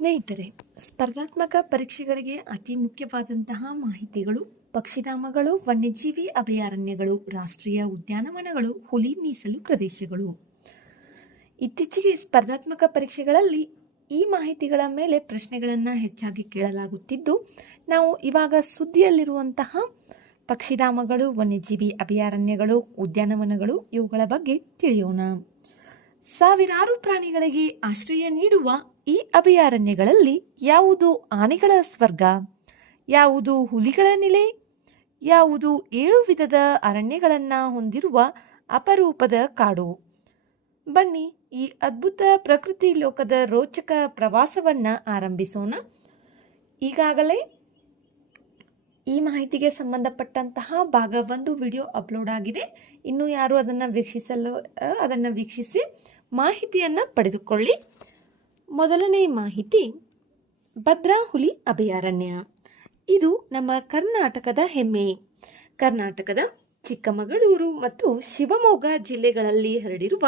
ಸ್ನೇಹಿತರೆ, ಸ್ಪರ್ಧಾತ್ಮಕ ಪರೀಕ್ಷೆಗಳಿಗೆ ಅತಿ ಮುಖ್ಯವಾದಂತಹ ಮಾಹಿತಿಗಳು, ಪಕ್ಷಿಧಾಮಗಳು, ವನ್ಯಜೀವಿ ಅಭಯಾರಣ್ಯಗಳು, ರಾಷ್ಟ್ರೀಯ ಉದ್ಯಾನವನಗಳು, ಹುಲಿ ಮೀಸಲು ಪ್ರದೇಶಗಳು. ಇತ್ತೀಚೆಗೆ ಸ್ಪರ್ಧಾತ್ಮಕ ಪರೀಕ್ಷೆಗಳಲ್ಲಿ ಈ ಮಾಹಿತಿಗಳ ಮೇಲೆ ಪ್ರಶ್ನೆಗಳನ್ನು ಹೆಚ್ಚಾಗಿ ಕೇಳಲಾಗುತ್ತಿದ್ದು, ನಾವು ಇವಾಗ ಸುದ್ದಿಯಲ್ಲಿರುವಂತಹ ಪಕ್ಷಿಧಾಮಗಳು, ವನ್ಯಜೀವಿ ಅಭಯಾರಣ್ಯಗಳು, ಉದ್ಯಾನವನಗಳು ಇವುಗಳ ಬಗ್ಗೆ ತಿಳಿಯೋಣ. ಸಾವಿರಾರು ಪ್ರಾಣಿಗಳಿಗೆ ಆಶ್ರಯ ನೀಡುವ ಈ ಅಭಯಾರಣ್ಯಗಳಲ್ಲಿ ಯಾವುದು ಆನೆಗಳ ಸ್ವರ್ಗ, ಯಾವುದು ಹುಲಿಗಳ ನೆಲೆ, ಯಾವುದು 7 ವಿಧದ ಅರಣ್ಯಗಳನ್ನು ಹೊಂದಿರುವ ಅಪರೂಪದ ಕಾಡು. ಬನ್ನಿ, ಈ ಅದ್ಭುತ ಪ್ರಕೃತಿ ಲೋಕದ ರೋಚಕ ಪ್ರವಾಸವನ್ನು ಆರಂಭಿಸೋಣ. ಈಗಾಗಲೇ ಈ ಮಾಹಿತಿಗೆ ಸಂಬಂಧಪಟ್ಟಂತಹ ಭಾಗ 1 ವಿಡಿಯೋ ಅಪ್ಲೋಡ್ ಆಗಿದೆ. ಇನ್ನು ಯಾರು ಅದನ್ನು ವೀಕ್ಷಿಸಿ ಮಾಹಿತಿಯನ್ನು ಪಡೆದುಕೊಳ್ಳಿ. ಮೊದಲನೇ ಮಾಹಿತಿ, ಭದ್ರಾ ಹುಲಿ ಅಭಯಾರಣ್ಯ. ಇದು ನಮ್ಮ ಕರ್ನಾಟಕದ ಹೆಮ್ಮೆ. ಕರ್ನಾಟಕದ ಚಿಕ್ಕಮಗಳೂರು ಮತ್ತು ಶಿವಮೊಗ್ಗ ಜಿಲ್ಲೆಗಳಲ್ಲಿ ಹರಡಿರುವ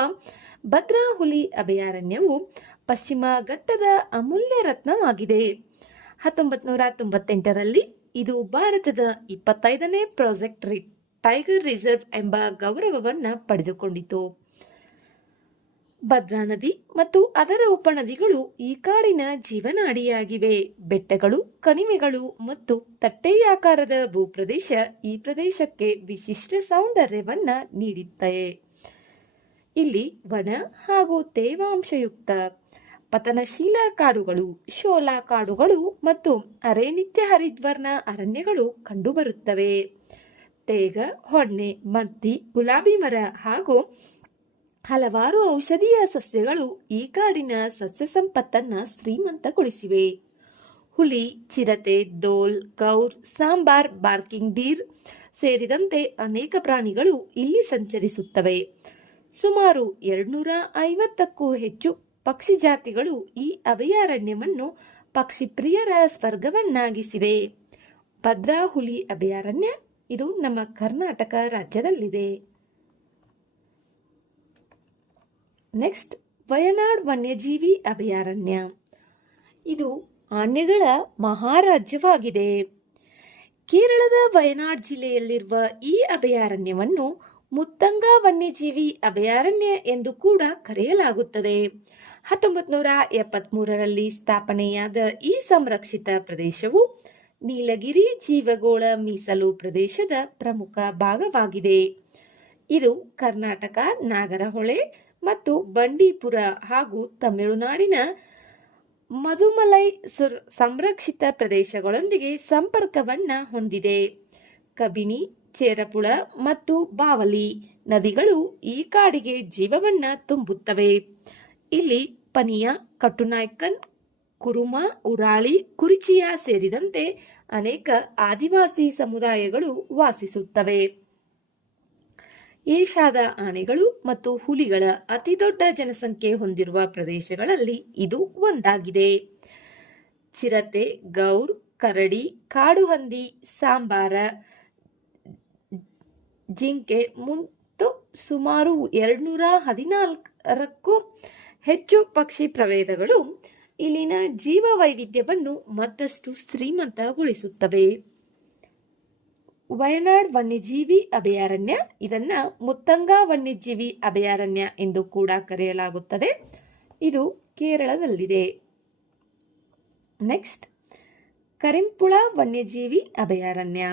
ಭದ್ರಾ ಹುಲಿ ಅಭಯಾರಣ್ಯವು ಪಶ್ಚಿಮ ಘಟ್ಟದ ಅಮೂಲ್ಯ ರತ್ನವಾಗಿದೆ. 1998ರಲ್ಲಿ ಇದು ಭಾರತದ 25ನೇ ಪ್ರಾಜೆಕ್ಟ್ ಟೈಗರ್ ರಿಸರ್ವ್ ಎಂಬ ಗೌರವವನ್ನು ಪಡೆದುಕೊಂಡಿತು. ಭದ್ರಾ ನದಿ ಮತ್ತು ಅದರ ಉಪನದಿಗಳು ಈ ಕಾಡಿನ ಜೀವನಾಡಿಯಾಗಿವೆ. ಬೆಟ್ಟಗಳು, ಕಣಿವೆಗಳು ಮತ್ತು ತಟ್ಟೆಯಾಕಾರದ ಭೂಪ್ರದೇಶ ಈ ಪ್ರದೇಶಕ್ಕೆ ವಿಶಿಷ್ಟ ಸೌಂದರ್ಯವನ್ನ ನೀಡುತ್ತದೆ. ಇಲ್ಲಿ ವನ ಹಾಗೂ ತೇವಾಂಶಯುಕ್ತ ಪತನಶೀಲ ಕಾಡುಗಳು, ಶೋಲಾ ಕಾಡುಗಳು ಮತ್ತು ಅರೆನಿತ್ಯ ಹರಿದ್ವರ್ಣ ಅರಣ್ಯಗಳು ಕಂಡುಬರುತ್ತವೆ. ತೇಗ, ಹೊನ್ನೆ, ಮದ್ದಿ, ಗುಲಾಬಿ ಮರ ಹಾಗೂ ಹಲವಾರು ಔಷಧೀಯ ಸಸ್ಯಗಳು ಈ ಕಾಡಿನ ಸಸ್ಯ ಸಂಪತ್ತನ್ನ ಶ್ರೀಮಂತಗೊಳಿಸಿವೆ. ಹುಲಿ, ಚಿರತೆ, ದೋಲ್, ಗೌರ್, ಸಾಂಬಾರ್, ಬಾರ್ಕಿಂಗ್ ಡೀರ್ ಸೇರಿದಂತೆ ಅನೇಕ ಪ್ರಾಣಿಗಳು ಇಲ್ಲಿ ಸಂಚರಿಸುತ್ತವೆ. ಸುಮಾರು 250ಕ್ಕೂ ಹೆಚ್ಚು ಪಕ್ಷಿ ಜಾತಿಗಳು ಈ ಅಭಯಾರಣ್ಯವನ್ನು ಪಕ್ಷಿ ಪ್ರಿಯರ ಸ್ವರ್ಗವನ್ನಾಗಿಸಿದೆ. ಭದ್ರಾ ಹುಲಿ ಅಭಯಾರಣ್ಯ ಇದು ನಮ್ಮ ಕರ್ನಾಟಕ ರಾಜ್ಯದಲ್ಲಿದೆ. ನೆಕ್ಸ್ಟ್, ವಯನಾಡ್ ವನ್ಯಜೀವಿ ಅಭಯಾರಣ್ಯ. ಇದು ಆನೆಗಳ ಮಹಾರಾಜ್ಯವಾಗಿದೆ. ಕೇರಳದ ವಯನಾಡ್ ಜಿಲ್ಲೆಯಲ್ಲಿರುವ ಈ ಅಭಯಾರಣ್ಯವನ್ನು ಮುತ್ತಂಗ ವನ್ಯಜೀವಿ ಅಭಯಾರಣ್ಯ ಎಂದು ಕೂಡ ಕರೆಯಲಾಗುತ್ತದೆ. 1973ರಲ್ಲಿ ಸ್ಥಾಪನೆಯಾದ ಈ ಸಂರಕ್ಷಿತ ಪ್ರದೇಶವು ನೀಲಗಿರಿ ಜೀವಗೋಳ ಮೀಸಲು ಪ್ರದೇಶದ ಪ್ರಮುಖ ಭಾಗವಾಗಿದೆ. ಇದು ಕರ್ನಾಟಕ, ನಾಗರಹೊಳೆ ಮತ್ತು ಬಂಡೀಪುರ ಹಾಗೂ ತಮಿಳುನಾಡಿನ ಮದುಮಲೈ ಸಂರಕ್ಷಿತ ಪ್ರದೇಶಗಳೊಂದಿಗೆ ಸಂಪರ್ಕವನ್ನ ಹೊಂದಿದೆ. ಕಬಿನಿ, ಚೇರಪುಳ ಮತ್ತು ಬಾವಲಿ ನದಿಗಳು ಈ ಕಾಡಿಗೆ ಜೀವವನ್ನ ತುಂಬುತ್ತವೆ. ಇಲ್ಲಿ ಪನಿಯ, ಕಟ್ಟುನಾಯ್ಕನ್, ಕುರುಮ, ಉರಾಳಿ, ಕುರಿಚಿಯ ಸೇರಿದಂತೆ ಅನೇಕ ಆದಿವಾಸಿ ಸಮುದಾಯಗಳು ವಾಸಿಸುತ್ತವೆ. ಏಷ್ಯಾದ ಆನೆಗಳು ಮತ್ತು ಹುಲಿಗಳ ಅತಿದೊಡ್ಡ ಜನಸಂಖ್ಯೆ ಹೊಂದಿರುವ ಪ್ರದೇಶಗಳಲ್ಲಿ ಇದು ಒಂದಾಗಿದೆ. ಚಿರತೆ, ಗೌರ್, ಕರಡಿ, ಕಾಡುಹಂದಿ, ಸಾಂಬಾರ, ಜಿಂಕೆ ಮತ್ತು ಸುಮಾರು 214ಕ್ಕೂ ಹೆಚ್ಚು ಪಕ್ಷಿ ಪ್ರಭೇದಗಳು ಇಲ್ಲಿನ ಜೀವ ವೈವಿಧ್ಯವನ್ನು ಮತ್ತಷ್ಟು ಶ್ರೀಮಂತಗೊಳಿಸುತ್ತವೆ. ವಯನಾಡ್ ವನ್ಯಜೀವಿ ಅಭಯಾರಣ್ಯ ಇದನ್ನ ಮುತ್ತಂಗ ವನ್ಯಜೀವಿ ಅಭಯಾರಣ್ಯ ಎಂದು ಕೂಡ ಕರೆಯಲಾಗುತ್ತದೆ. ಇದು ಕೇರಳದಲ್ಲಿದೆ. ನೆಕ್ಸ್ಟ್, ಕರಿಂಪುಳ ವನ್ಯಜೀವಿ ಅಭಯಾರಣ್ಯ.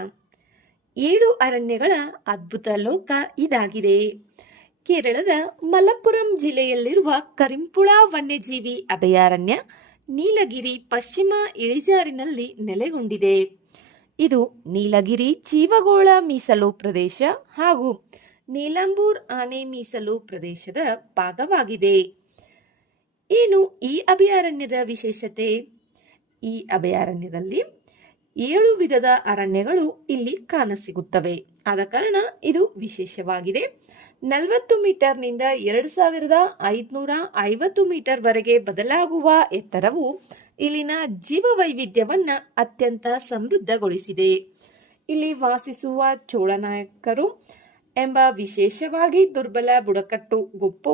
7 ಅರಣ್ಯಗಳ ಅದ್ಭುತ ಲೋಕ ಇದಾಗಿದೆ. ಕೇರಳದ ಮಲಪ್ಪುರಂ ಜಿಲ್ಲೆಯಲ್ಲಿರುವ ಕರಿಂಪುಳ ವನ್ಯಜೀವಿ ಅಭಯಾರಣ್ಯ ನೀಲಗಿರಿ ಪಶ್ಚಿಮ ಇಳಿಜಾರಿನಲ್ಲಿ ನೆಲೆಗೊಂಡಿದೆ. ಇದು ನೀಲಗಿರಿ ಜೀವಗೋಳ ಮೀಸಲು ಪ್ರದೇಶ ಹಾಗೂ ನೀಲಂಬೂರ್ ಆನೆ ಮೀಸಲು ಪ್ರದೇಶದ ಭಾಗವಾಗಿದೆ. ಏನು ಈ ಅಭಯಾರಣ್ಯದ ವಿಶೇಷತೆ? ಈ ಅಭಯಾರಣ್ಯದಲ್ಲಿ 7 ವಿಧದ ಅರಣ್ಯಗಳು ಇಲ್ಲಿ ಕಾಣಸಿಗುತ್ತವೆ. ಆದ ಕಾರಣ ಇದು ವಿಶೇಷವಾಗಿದೆ. 40 ಮೀಟರ್ನಿಂದ 2550 ಮೀಟರ್ ವರೆಗೆ ಬದಲಾಗುವ ಎತ್ತರವು ಇಲ್ಲಿನ ಜೀವವೈವಿಧ್ಯವನ್ನ ಅತ್ಯಂತ ಸಮೃದ್ಧಗೊಳಿಸಿದೆ. ಇಲ್ಲಿ ವಾಸಿಸುವ ಚೋಳನಾಯಕರು ಎಂಬ ವಿಶೇಷವಾಗಿ ದುರ್ಬಲ ಬುಡಕಟ್ಟು ಗುಂಪು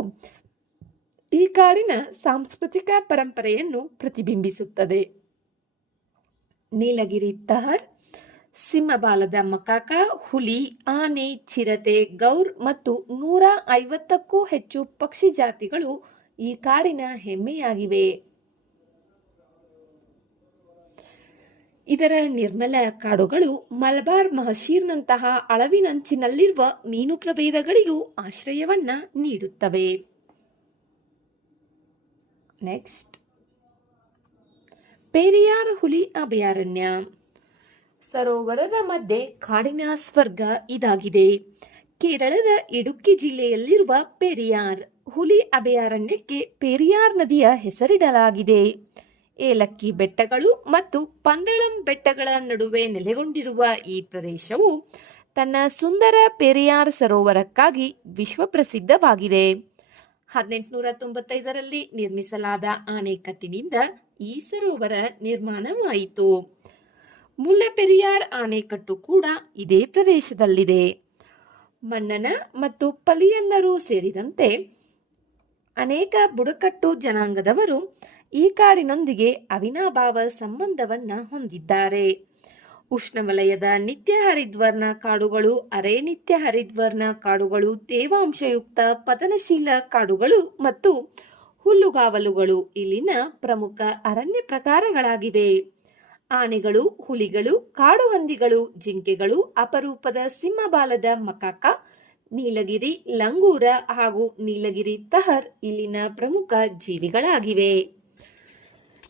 ಈ ಕಾಡಿನ ಸಾಂಸ್ಕೃತಿಕ ಪರಂಪರೆಯನ್ನು ಪ್ರತಿಬಿಂಬಿಸುತ್ತದೆ. ನೀಲಗಿರಿ ತಹರ್ ಸಿಂಹಬಾಲದ ಮಕಾಕ, ಹುಲಿ, ಆನೆ, ಚಿರತೆ, ಗೌರ್ ಮತ್ತು 150ಕ್ಕೂ ಹೆಚ್ಚು ಪಕ್ಷಿ ಜಾತಿಗಳು ಈ ಕಾಡಿನ ಹೆಮ್ಮೆಯಾಗಿವೆ. ಇದರ ನಿರ್ಮಲ ಕಾಡುಗಳು ಮಲಬಾರ್ ಮಹಶೀರ್ನಂತಹ ಅಳವಿನಂಚಿನಲ್ಲಿರುವ ಮೀನು ಪ್ರಭೇದಗಳಿಗೂ ಆಶ್ರಯವನ್ನ ನೀಡುತ್ತವೆ. ನೆಕ್ಸ್ಟ್, ಪೆರಿಯಾರ್ ಹುಲಿ ಅಭಯಾರಣ್ಯ. ಸರೋವರದ ಮಧ್ಯೆ ಕಾಡಿನ ಸ್ವರ್ಗ ಇದಾಗಿದೆ. ಕೇರಳದ ಇಡುಕ್ಕಿ ಜಿಲ್ಲೆಯಲ್ಲಿರುವ ಪೆರಿಯಾರ್ ಹುಲಿ ಅಭಯಾರಣ್ಯಕ್ಕೆ ಪೆರಿಯಾರ್ ನದಿಯ ಹೆಸರಿಡಲಾಗಿದೆ. ಏಲಕ್ಕಿ ಬೆಟ್ಟಗಳು ಮತ್ತು ಪಂದಳಂ ಬೆಟ್ಟಗಳ ನಡುವೆ ನೆಲೆಗೊಂಡಿರುವ ಈ ಪ್ರದೇಶವು ತನ್ನ ಸುಂದರ ಪೆರಿಯಾರ್ ಸರೋವರಕ್ಕಾಗಿ ವಿಶ್ವಪ್ರಸಿದ್ಧವಾಗಿದೆ. 1895ರಲ್ಲಿ ನಿರ್ಮಿಸಲಾದ ಆಣೆಕಟ್ಟಿನಿಂದ ಈ ಸರೋವರ ನಿರ್ಮಾಣವಾಯಿತು. ಮುಲ್ಲಪೆರಿಯಾರ್ ಆಣೆಕಟ್ಟು ಕೂಡ ಇದೇ ಪ್ರದೇಶದಲ್ಲಿದೆ. ಮಣ್ಣನ ಮತ್ತು ಪಲಿಯನ್ನರು ಸೇರಿದಂತೆ ಅನೇಕ ಬುಡಕಟ್ಟು ಜನಾಂಗದವರು ಈ ಕಾಡಿನೊಂದಿಗೆ ಅವಿನಾಭಾವ ಸಂಬಂಧವನ್ನ ಹೊಂದಿದ್ದಾರೆ. ಉಷ್ಣವಲಯದ ನಿತ್ಯ ಹರಿದ್ವರ್ಣ ಕಾಡುಗಳು, ಅರೆ ನಿತ್ಯ ಹರಿದ್ವರ್ಣ ಕಾಡುಗಳು, ತೇವಾಂಶಯುಕ್ತ ಪತನಶೀಲ ಕಾಡುಗಳು ಮತ್ತು ಹುಲ್ಲುಗಾವಲುಗಳು ಇಲ್ಲಿನ ಪ್ರಮುಖ ಅರಣ್ಯ ಪ್ರಕಾರಗಳಾಗಿವೆ. ಆನೆಗಳು, ಹುಲಿಗಳು, ಕಾಡು ಹಂದಿಗಳು, ಜಿಂಕೆಗಳು, ಅಪರೂಪದ ಸಿಂಹಬಾಲದ ಮಕಾಕ, ನೀಲಗಿರಿ ಲಂಗೂರ ಹಾಗೂ ನೀಲಗಿರಿ ತಹರ್ ಇಲ್ಲಿನ ಪ್ರಮುಖ ಜೀವಿಗಳಾಗಿವೆ.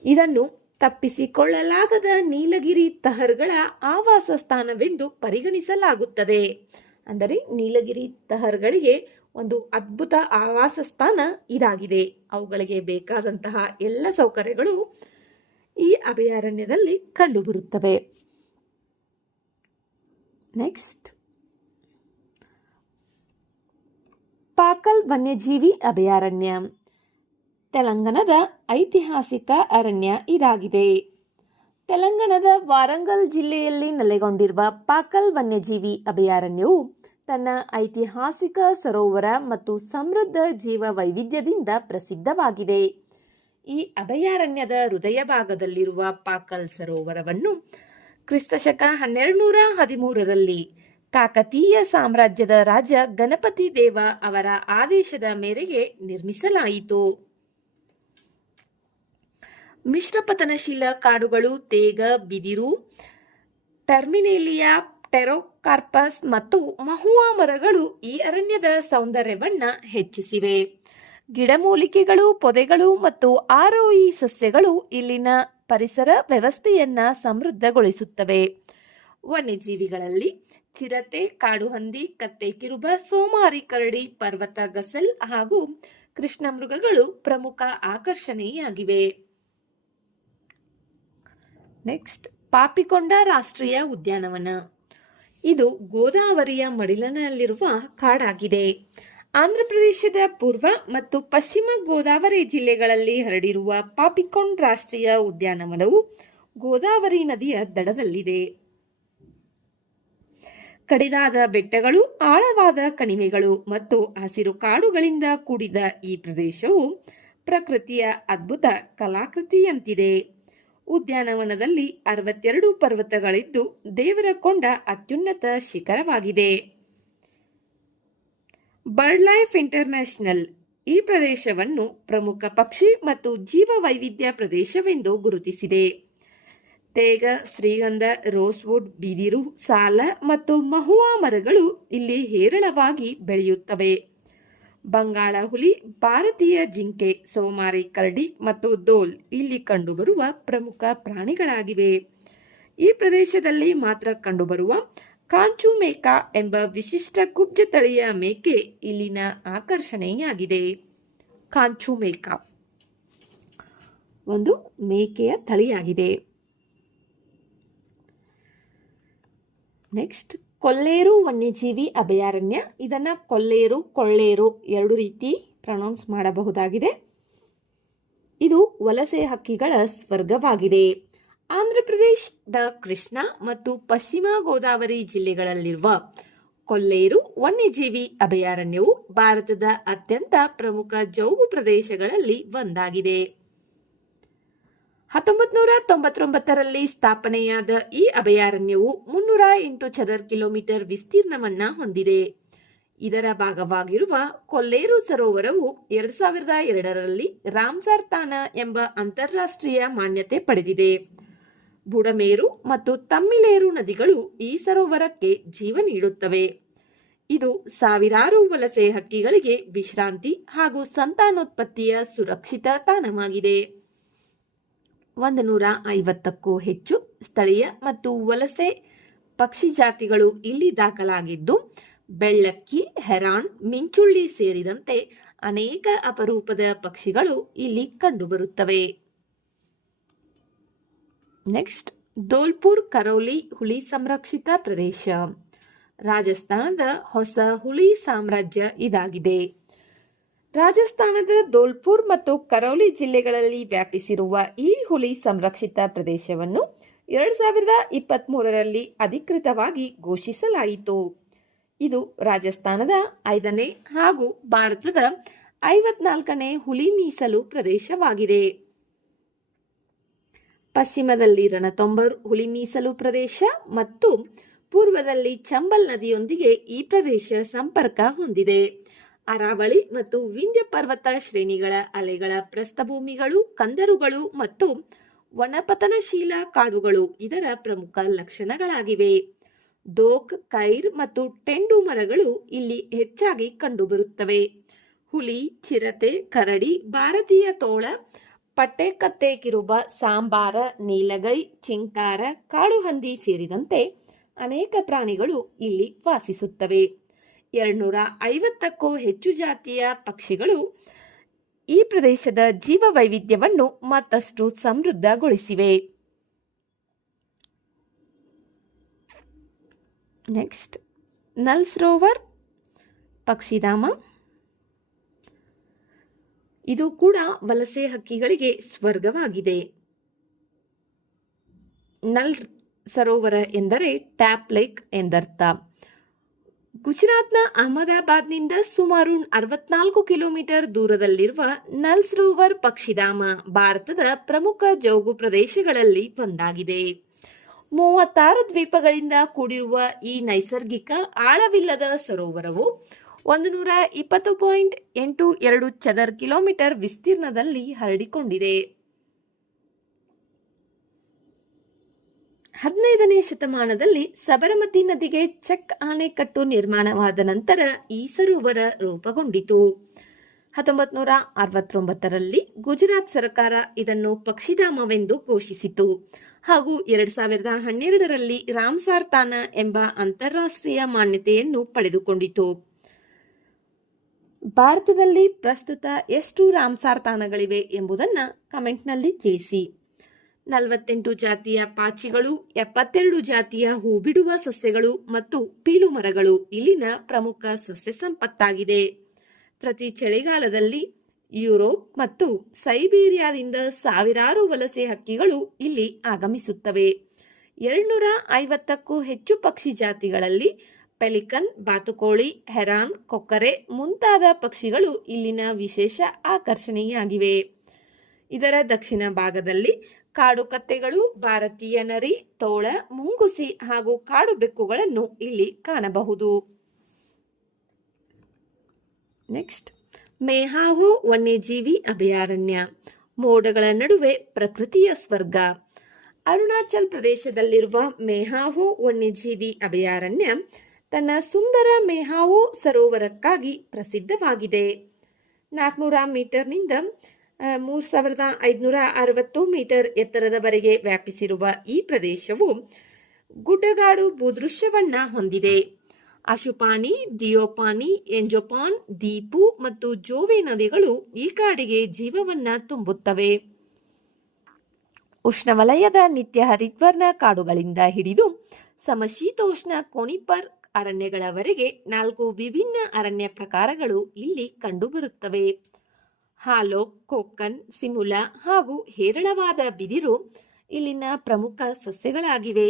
ಇದನ್ನು ತಪ್ಪಿಸಿಕೊಳ್ಳಲಾಗದ ನೀಲಗಿರಿ ತಹರ್ಗಳ ಆವಾಸ ಸ್ಥಾನವೆಂದು ಪರಿಗಣಿಸಲಾಗುತ್ತದೆ. ಅಂದರೆ ನೀಲಗಿರಿ ತಹರ್ಗಳಿಗೆ ಒಂದು ಅದ್ಭುತ ಆವಾಸ ಸ್ಥಾನ ಇದಾಗಿದೆ. ಅವುಗಳಿಗೆ ಬೇಕಾದಂತಹ ಎಲ್ಲ ಸೌಕರ್ಯಗಳು ಈ ಅಭಯಾರಣ್ಯದಲ್ಲಿ ಕಂಡುಬರುತ್ತವೆ. ನೆಕ್ಸ್ಟ್, ಪಾಕಲ್ ವನ್ಯಜೀವಿ ಅಭಯಾರಣ್ಯ. ತೆಲಂಗಾಣದ ಐತಿಹಾಸಿಕ ಅರಣ್ಯ ಇದಾಗಿದೆ. ತೆಲಂಗಾಣದ ವಾರಂಗಲ್ ಜಿಲ್ಲೆಯಲ್ಲಿ ನೆಲೆಗೊಂಡಿರುವ ಪಾಕಲ್ ವನ್ಯಜೀವಿ ಅಭಯಾರಣ್ಯವು ತನ್ನ ಐತಿಹಾಸಿಕ ಸರೋವರ ಮತ್ತು ಸಮೃದ್ಧ ಜೀವ ವೈವಿಧ್ಯದಿಂದ ಪ್ರಸಿದ್ಧವಾಗಿದೆ. ಈ ಅಭಯಾರಣ್ಯದ ಹೃದಯ ಭಾಗದಲ್ಲಿರುವ ಪಾಕಲ್ ಸರೋವರವನ್ನು ಕ್ರಿಸ್ತಶಕ 1213ರಲ್ಲಿ ಕಾಕತೀಯ ಸಾಮ್ರಾಜ್ಯದ ರಾಜ ಗಣಪತಿ ದೇವ ಅವರ ಆದೇಶದ ಮೇರೆಗೆ ನಿರ್ಮಿಸಲಾಯಿತು. ಮಿಶ್ರಪತನಶೀಲ ಕಾಡುಗಳು, ತೇಗ, ಬಿದಿರು, ಟರ್ಮಿನೇಲಿಯಾ, ಟೆರೋಕಾರ್ಪಸ್ ಮತ್ತು ಮಹುವಾ ಮರಗಳು ಈ ಅರಣ್ಯದ ಸೌಂದರ್ಯವನ್ನ ಹೆಚ್ಚಿಸಿವೆ. ಗಿಡಮೂಲಿಕೆಗಳು, ಪೊದೆಗಳು ಮತ್ತು ಆರೋಹಿ ಸಸ್ಯಗಳು ಇಲ್ಲಿನ ಪರಿಸರ ವ್ಯವಸ್ಥೆಯನ್ನ ಸಮೃದ್ಧಗೊಳಿಸುತ್ತವೆ. ವನ್ಯಜೀವಿಗಳಲ್ಲಿ ಚಿರತೆ, ಕಾಡುಹಂದಿ, ಕತ್ತೆ ಕಿರುಬ, ಸೋಮಾರಿ ಕರಡಿ, ಪರ್ವತ ಗಸಲ್ ಹಾಗೂ ಕೃಷ್ಣ ಮೃಗಗಳು ಪ್ರಮುಖ ಆಕರ್ಷಣೆಯಾಗಿವೆ. ನೆಕ್ಸ್ಟ್, ಪಾಪಿಕೊಂಡ ರಾಷ್ಟ್ರೀಯ ಉದ್ಯಾನವನ. ಇದು ಗೋದಾವರಿಯ ಮಡಿಲಿನಲ್ಲಿರುವ ಕಾಡಾಗಿದೆ. ಆಂಧ್ರಪ್ರದೇಶದ ಪೂರ್ವ ಮತ್ತು ಪಶ್ಚಿಮ ಗೋದಾವರಿ ಜಿಲ್ಲೆಗಳಲ್ಲಿ ಹರಡಿರುವ ಪಾಪಿಕೊಂಡ್ ರಾಷ್ಟ್ರೀಯ ಉದ್ಯಾನವನವು ಗೋದಾವರಿ ನದಿಯ ದಡದಲ್ಲಿದೆ. ಕಡಿದಾದ ಬೆಟ್ಟಗಳು, ಆಳವಾದ ಕಣಿವೆಗಳು ಮತ್ತು ಹಸಿರು ಕಾಡುಗಳಿಂದ ಕೂಡಿದ ಈ ಪ್ರದೇಶವು ಪ್ರಕೃತಿಯ ಅದ್ಭುತ ಕಲಾಕೃತಿಯಂತಿದೆ. ಉದ್ಯಾನವನದಲ್ಲಿ 62 ಪರ್ವತಗಳಿದ್ದು ದೇವರಕೊಂಡ ಅತ್ಯುನ್ನತ ಶಿಖರವಾಗಿದೆ. ಬರ್ಡ್ ಲೈಫ್ ಇಂಟರ್ನ್ಯಾಷನಲ್ ಈ ಪ್ರದೇಶವನ್ನು ಪ್ರಮುಖ ಪಕ್ಷಿ ಮತ್ತು ಜೀವ ವೈವಿಧ್ಯ ಪ್ರದೇಶವೆಂದು ಗುರುತಿಸಿದೆ. ತೇಗ, ಶ್ರೀಗಂಧ, ರೋಸ್ವುಡ್, ಬಿದಿರು, ಸಾಲ ಮತ್ತು ಮಹುವಾ ಮರಗಳು ಇಲ್ಲಿ ಹೇರಳವಾಗಿ ಬೆಳೆಯುತ್ತವೆ. ಬಂಗಾಳ ಹುಲಿ, ಭಾರತೀಯ ಜಿಂಕೆ, ಸೋಮಾರಿ ಕರಡಿ ಮತ್ತು ದೋಲ್ ಇಲ್ಲಿ ಕಂಡುಬರುವ ಪ್ರಮುಖ ಪ್ರಾಣಿಗಳಾಗಿವೆ. ಈ ಪ್ರದೇಶದಲ್ಲಿ ಮಾತ್ರ ಕಂಡುಬರುವ ಕಾಂಚು ಮೇಕಾ ಎಂಬ ವಿಶಿಷ್ಟ ಕುಬ್ಜ ತಳಿಯ ಮೇಕೆ ಇಲ್ಲಿನ ಆಕರ್ಷಣೆಯಾಗಿದೆ. ಕಾಂಚು ಮೇಕಾ ಒಂದು ಮೇಕೆಯ ತಳಿಯಾಗಿದೆ. ನೆಕ್ಸ್ಟ್, ಕೊಲ್ಲೇರು ವನ್ಯಜೀವಿ ಅಭಯಾರಣ್ಯ. ಇದನ್ನ ಕೊಲ್ಲೇರು, ಕೊಳ್ಳೇರು ಎರಡು ರೀತಿ ಪ್ರೊನೌನ್ಸ್ ಮಾಡಬಹುದಾಗಿದೆ. ಇದು ವಲಸೆ ಹಕ್ಕಿಗಳ ಸ್ವರ್ಗವಾಗಿದೆ. ಆಂಧ್ರಪ್ರದೇಶದ ಕೃಷ್ಣ ಮತ್ತು ಪಶ್ಚಿಮ ಗೋದಾವರಿ ಜಿಲ್ಲೆಗಳಲ್ಲಿರುವ ಕೊಲ್ಲೇರು ವನ್ಯಜೀವಿ ಅಭಯಾರಣ್ಯವು ಭಾರತದ ಅತ್ಯಂತ ಪ್ರಮುಖ ಜೌಗು ಪ್ರದೇಶಗಳಲ್ಲಿ ಒಂದಾಗಿದೆ. 1999ರಲ್ಲಿ ಸ್ಥಾಪನೆಯಾದ ಈ ಅಭಯಾರಣ್ಯವು 308 ಚದರ್ ಕಿಲೋಮೀಟರ್ ವಿಸ್ತೀರ್ಣವನ್ನ ಹೊಂದಿದೆ. ಇದರ ಭಾಗವಾಗಿರುವ ಕೊಲ್ಲೇರು ಸರೋವರವು 2002ರಲ್ಲಿ ರಾಮ್ಸರ್ ತಾಣ ಎಂಬ ಅಂತಾರಾಷ್ಟ್ರೀಯ ಮಾನ್ಯತೆ ಪಡೆದಿದೆ. ಬುಡಮೇರು ಮತ್ತು ತಮ್ಮಿಲೇರು ನದಿಗಳು ಈ ಸರೋವರಕ್ಕೆ ಜೀವ ನೀಡುತ್ತವೆ. ಇದು ಸಾವಿರಾರು ವಲಸೆ ಹಕ್ಕಿಗಳಿಗೆ ವಿಶ್ರಾಂತಿ ಹಾಗೂ ಸಂತಾನೋತ್ಪತ್ತಿಯ ಸುರಕ್ಷಿತ ತಾಣವಾಗಿದೆ. 150ಕ್ಕೂ ಹೆಚ್ಚು ಸ್ಥಳೀಯ ಮತ್ತು ವಲಸೆ ಪಕ್ಷಿ ಜಾತಿಗಳು ಇಲ್ಲಿ ದಾಖಲಾಗಿದ್ದು, ಬೆಳ್ಳಕ್ಕಿ, ಹೆರಾನ್, ಮಿಂಚುಳ್ಳಿ ಸೇರಿದಂತೆ ಅನೇಕ ಅಪರೂಪದ ಪಕ್ಷಿಗಳು ಇಲ್ಲಿ ಕಂಡುಬರುತ್ತವೆ. ನೆಕ್ಸ್ಟ್, ಧೋಲ್ಪುರ್ ಕರೌಲಿ ಹುಲಿ ಸಂರಕ್ಷಿತ ಪ್ರದೇಶ. ರಾಜಸ್ಥಾನದ ಹೊಸ ಹುಲಿ ಸಾಮ್ರಾಜ್ಯ ಇದಾಗಿದೆ. ರಾಜಸ್ಥಾನದ ಧೋಲ್ಪುರ್ ಮತ್ತು ಕರೌಲಿ ಜಿಲ್ಲೆಗಳಲ್ಲಿ ವ್ಯಾಪಿಸಿರುವ ಈ ಹುಲಿ ಸಂರಕ್ಷಿತ ಪ್ರದೇಶವನ್ನು 2023ರಲ್ಲಿ ಅಧಿಕೃತವಾಗಿ ಘೋಷಿಸಲಾಯಿತು. ಇದು ರಾಜಸ್ಥಾನದ 5ನೇ ಹಾಗೂ ಭಾರತದ 54ನೇ ಹುಲಿ ಮೀಸಲು ಪ್ರದೇಶವಾಗಿದೆ. ಪಶ್ಚಿಮದಲ್ಲಿ ರಣತಂಬೋರ್ ಹುಲಿ ಮೀಸಲು ಪ್ರದೇಶ ಮತ್ತು ಪೂರ್ವದಲ್ಲಿ ಚಂಬಲ್ ನದಿಯೊಂದಿಗೆ ಈ ಪ್ರದೇಶ ಸಂಪರ್ಕ ಹೊಂದಿದೆ. ಅರಾವಳಿ ಮತ್ತು ವಿಂಧ್ಯ ಪರ್ವತ ಶ್ರೇಣಿಗಳ ಅಲೆಗಳ ಪ್ರಸ್ಥಭೂಮಿಗಳು, ಕಂದರುಗಳು ಮತ್ತು ಒಣಪತನಶೀಲ ಕಾಡುಗಳು ಇದರ ಪ್ರಮುಖ ಲಕ್ಷಣಗಳಾಗಿವೆ. ದೋಕ್, ಕೈರ್ ಮತ್ತು ಟೆಂಡು ಮರಗಳು ಇಲ್ಲಿ ಹೆಚ್ಚಾಗಿ ಕಂಡುಬರುತ್ತವೆ. ಹುಲಿ, ಚಿರತೆ, ಕರಡಿ, ಭಾರತೀಯ ತೋಳ, ಪಟ್ಟೆಕತ್ತೆ ಕಿರುಬ, ಸಾಂಬಾರ, ನೀಲಗೈ, ಚಿಂಕಾರ, ಕಾಡುಹಂದಿ ಸೇರಿದಂತೆ ಅನೇಕ ಪ್ರಾಣಿಗಳು ಇಲ್ಲಿ ವಾಸಿಸುತ್ತವೆ. 250ಕ್ಕೂ ಹೆಚ್ಚು ಜಾತಿಯ ಪಕ್ಷಿಗಳು ಈ ಪ್ರದೇಶದ ಜೀವ ವೈವಿಧ್ಯವನ್ನು ಮತ್ತಷ್ಟು ಸಮೃದ್ಧಗೊಳಿಸಿವೆ. ನೆಕ್ಸ್ಟ್, ನಲ್ ಸರೋವರ್ ಪಕ್ಷಿಧಾಮ. ಇದು ಕೂಡ ವಲಸೆ ಹಕ್ಕಿಗಳಿಗೆ ಸ್ವರ್ಗವಾಗಿದೆ. ನಲ್ ಸರೋವರ ಎಂದರೆ ಟ್ಯಾಪ್ ಲೇಕ್ ಎಂದರ್ಥ. ಗುಜರಾತ್ನ ಅಹಮದಾಬಾದ್ನಿಂದ ಸುಮಾರು 64 ಕಿಲೋಮೀಟರ್ ದೂರದಲ್ಲಿರುವ ನಲ್ ಸರೋವರ್ ಪಕ್ಷಿಧಾಮ ಭಾರತದ ಪ್ರಮುಖ ಜೌಗು ಪ್ರದೇಶಗಳಲ್ಲಿ ಒಂದಾಗಿದೆ. 36 ದ್ವೀಪಗಳಿಂದ ಕೂಡಿರುವ ಈ ನೈಸರ್ಗಿಕ ಆಳವಿಲ್ಲದ ಸರೋವರವು 120.82 ಚದರ್ ಕಿಲೋಮೀಟರ್ ವಿಸ್ತೀರ್ಣದಲ್ಲಿ ಹರಡಿಕೊಂಡಿದೆ. 15ನೇ ಶತಮಾನದಲ್ಲಿ ಸಬರಮತಿ ನದಿಗೆ ಚೆಕ್ ಅಣೆಕಟ್ಟು ನಿರ್ಮಾಣವಾದ ನಂತರ ಈ ಸರೋವರ ರೂಪುಗೊಂಡಿತು. 1969ರಲ್ಲಿ ಗುಜರಾತ್ ಸರ್ಕಾರ ಇದನ್ನು ಪಕ್ಷಿಧಾಮವೆಂದು ಘೋಷಿಸಿತು ಹಾಗೂ 2012ರಲ್ಲಿ ರಾಮ್ಸರ್ ತಾಣ ಎಂಬ ಅಂತಾರಾಷ್ಟ್ರೀಯ ಮಾನ್ಯತೆಯನ್ನು ಪಡೆದುಕೊಂಡಿತು. ಭಾರತದಲ್ಲಿ ಪ್ರಸ್ತುತ ಎಷ್ಟು ರಾಮ್ಸರ್ ತಾಣಗಳಿವೆ ಎಂಬುದನ್ನು ಕಮೆಂಟ್ನಲ್ಲಿ ತಿಳಿಸಿ. 48 ಜಾತಿಯ ಪಾಚಿಗಳು, 72 ಜಾತಿಯ ಹೂ ಬಿಡುವ ಸಸ್ಯಗಳು ಮತ್ತು ಪೀಲು ಮರಗಳು ಇಲ್ಲಿನ ಪ್ರಮುಖ ಸಸ್ಯ ಸಂಪತ್ತಾಗಿದೆ. ಪ್ರತಿ ಚಳಿಗಾಲದಲ್ಲಿ ಯುರೋಪ್ ಮತ್ತು ಸೈಬೀರಿಯಾದಿಂದ ಸಾವಿರಾರು ವಲಸೆ ಹಕ್ಕಿಗಳು ಇಲ್ಲಿ ಆಗಮಿಸುತ್ತವೆ. 250ಕ್ಕೂ ಹೆಚ್ಚು ಪಕ್ಷಿ ಜಾತಿಗಳಲ್ಲಿ ಪೆಲಿಕನ್, ಬಾತುಕೋಳಿ, ಹೆರಾನ್, ಕೊಕ್ಕರೆ ಮುಂತಾದ ಪಕ್ಷಿಗಳು ಇಲ್ಲಿನ ವಿಶೇಷ ಆಕರ್ಷಣೆಯಾಗಿವೆ. ಇದರ ದಕ್ಷಿಣ ಭಾಗದಲ್ಲಿ ಕಾಡು ಕತ್ತೆಗಳು, ಭಾರತೀಯ ನರಿ, ತೋಳ, ಮುಂಗುಸಿ ಹಾಗೂ ಕಾಡು ಬೆಕ್ಕುಗಳನ್ನು ಇಲ್ಲಿ ಕಾಣಬಹುದು. ನೆಕ್ಸ್ಟ್, ಮೇಹಾವೋ ವನ್ಯಜೀವಿ ಅಭಯಾರಣ್ಯ. ಮೋಡಗಳ ನಡುವೆ ಪ್ರಕೃತಿಯ ಸ್ವರ್ಗ. ಅರುಣಾಚಲ್ ಪ್ರದೇಶದಲ್ಲಿರುವ ಮೇಹಾವೋ ವನ್ಯಜೀವಿ ಅಭಯಾರಣ್ಯ ತನ್ನ ಸುಂದರ ಮೇಹಾವೋ ಸರೋವರಕ್ಕಾಗಿ ಪ್ರಸಿದ್ಧವಾಗಿದೆ. 400 ಮೀಟರ್ನಿಂದ 3560 ಮೀಟರ್ ಎತ್ತರದವರೆಗೆ ವ್ಯಾಪಿಸಿರುವ ಈ ಪ್ರದೇಶವು ಗುಡ್ಡಗಾಡು ಭೂದೃಶ್ಯವನ್ನ ಹೊಂದಿದೆ. ಅಶುಪಾನಿ, ದಿಯೋಪಾನಿ, ಎಂಜೋಪಾನ್, ದೀಪು ಮತ್ತು ಜೋವೆ ನದಿಗಳು ಈ ಕಾಡಿಗೆ ಜೀವವನ್ನ ತುಂಬುತ್ತವೆ. ಉಷ್ಣವಲಯದ ನಿತ್ಯ ಹರಿದ್ವರ್ಣ ಕಾಡುಗಳಿಂದ ಹಿಡಿದು ಸಮಶೀತೋಷ್ಣ ಕೋನಿಫರ್ ಅರಣ್ಯಗಳವರೆಗೆ 4 ವಿಭಿನ್ನ ಅರಣ್ಯ ಪ್ರಕಾರಗಳು ಇಲ್ಲಿ ಕಂಡುಬರುತ್ತವೆ. ಹಾಲೋಕ್, ಕೋಕನ್, ಸಿಮುಲ ಹಾಗೂ ಹೇರಳವಾದ ಬಿದಿರು ಇಲ್ಲಿನ ಪ್ರಮುಖ ಸಸ್ಯಗಳಾಗಿವೆ.